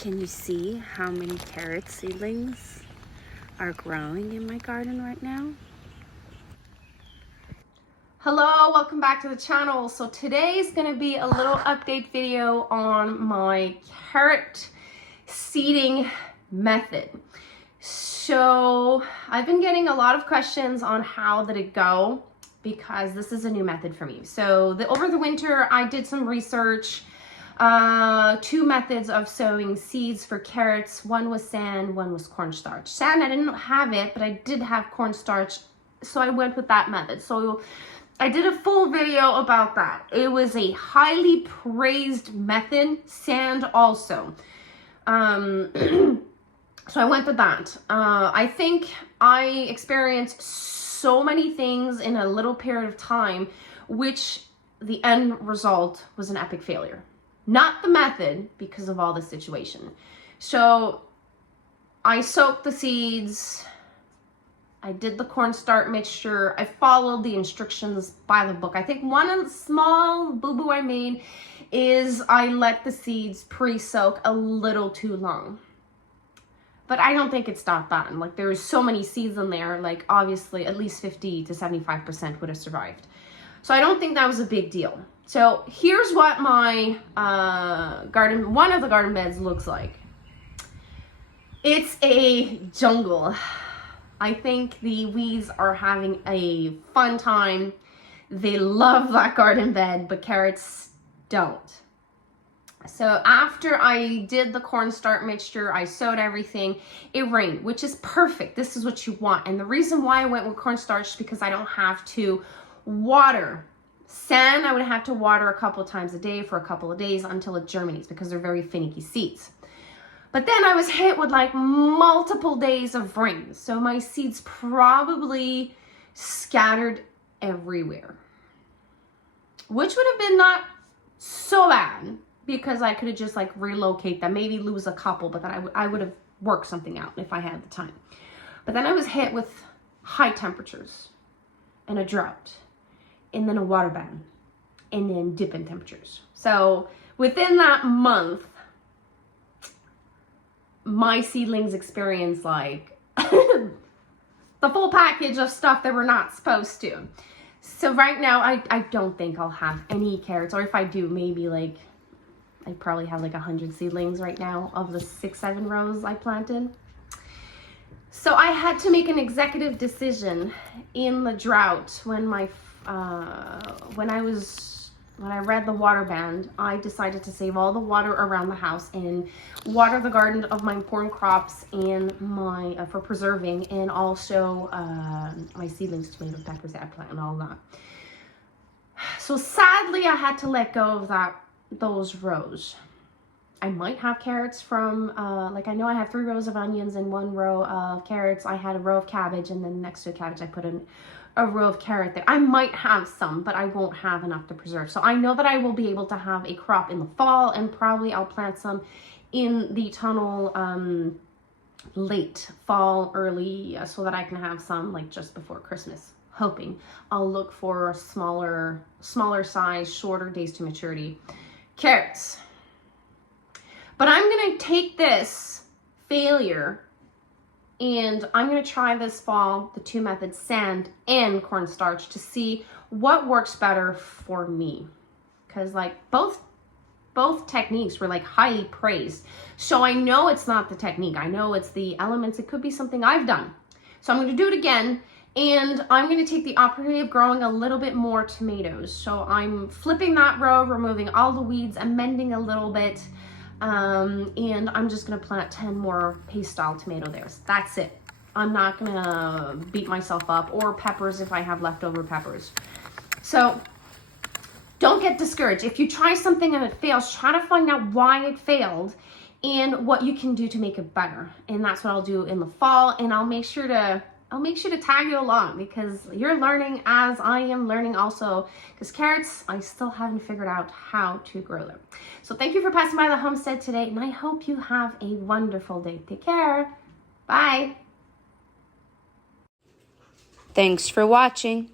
Can you see how many carrot seedlings are growing in my garden right now? Hello, welcome back to the channel. So today's gonna be a little update video on my carrot seeding method. So I've been getting a lot of questions on how did it go, because this is a new method for me. So over the winter, I did some research, 2 methods of sowing seeds for carrots. One was sand, one was cornstarch. Sand, I didn't have it, but I did have cornstarch, so I went with that method. So I did a full video about that. It was a highly praised method, sand also. So I went with that. I think I experienced so many things in a little period of time, which the end result was an epic failure. Not the method, because of all the situation. So I soaked the seeds. I did the cornstarch mixture. I followed the instructions by the book. I think one small boo-boo I made is I let the seeds pre-soak a little too long. But I don't think it's that bad. Like, there's so many seeds in there, like obviously at least 50 to 75% would have survived. So I don't think that was a big deal. So here's what my one of the garden beds looks like. It's a jungle. I think the weeds are having a fun time. They love that garden bed, but carrots don't. So after I did the cornstarch mixture, I sowed everything, it rained, which is perfect. This is what you want. And the reason why I went with cornstarch is because I don't have to water. Sand, I would have to water a couple of times a day for a couple of days until it germinates, because they're very finicky seeds. But then I was hit with like multiple days of rain. So my seeds probably scattered everywhere, which would have been not so bad, because I could have just like relocate them, maybe lose a couple, but then I would have worked something out if I had the time. But then I was hit with high temperatures and a drought, and then a water ban, and then dip in temperatures. So within that month, my seedlings experienced like the full package of stuff that we're not supposed to. So right now, I don't think I'll have any carrots, or if I do, maybe like, I probably have like 100 seedlings right now of the 6-7 rows I planted. So I had to make an executive decision in the drought when when I read the water ban. I decided to save all the water around the house and water the garden of my important crops and my for preserving, and also my seedlings, tomato, peppers, eggplant, and all that. So sadly, I had to let go of those rows. I might have carrots from, like, I know I have 3 rows of onions and 1 row of carrots. I had a row of cabbage, and then next to a cabbage I put in a row of carrot there. I might have some, but I won't have enough to preserve. So I know that I will be able to have a crop in the fall, and probably I'll plant some in the tunnel late fall, early, so that I can have some like just before Christmas. Hoping I'll look for smaller size, shorter days to maturity carrots. But I'm gonna take this failure and I'm gonna try this fall the 2 methods, sand and cornstarch, to see what works better for me. Because like both techniques were like highly praised. So I know it's not the technique. I know it's the elements. It could be something I've done. So I'm gonna do it again, and I'm gonna take the opportunity of growing a little bit more tomatoes. So I'm flipping that row, removing all the weeds, amending a little bit. And I'm just gonna plant 10 more paste style tomato there. That's it. I'm not gonna beat myself up, or peppers if I have leftover peppers. So don't get discouraged. If you try something and it fails, try to find out why it failed and what you can do to make it better. And that's what I'll do in the fall, and I'll make sure to tag you along, because you're learning as I am learning also, because carrots, I still haven't figured out how to grow them. So thank you for passing by the homestead today, and I hope you have a wonderful day. Take care. Bye. Thanks for watching.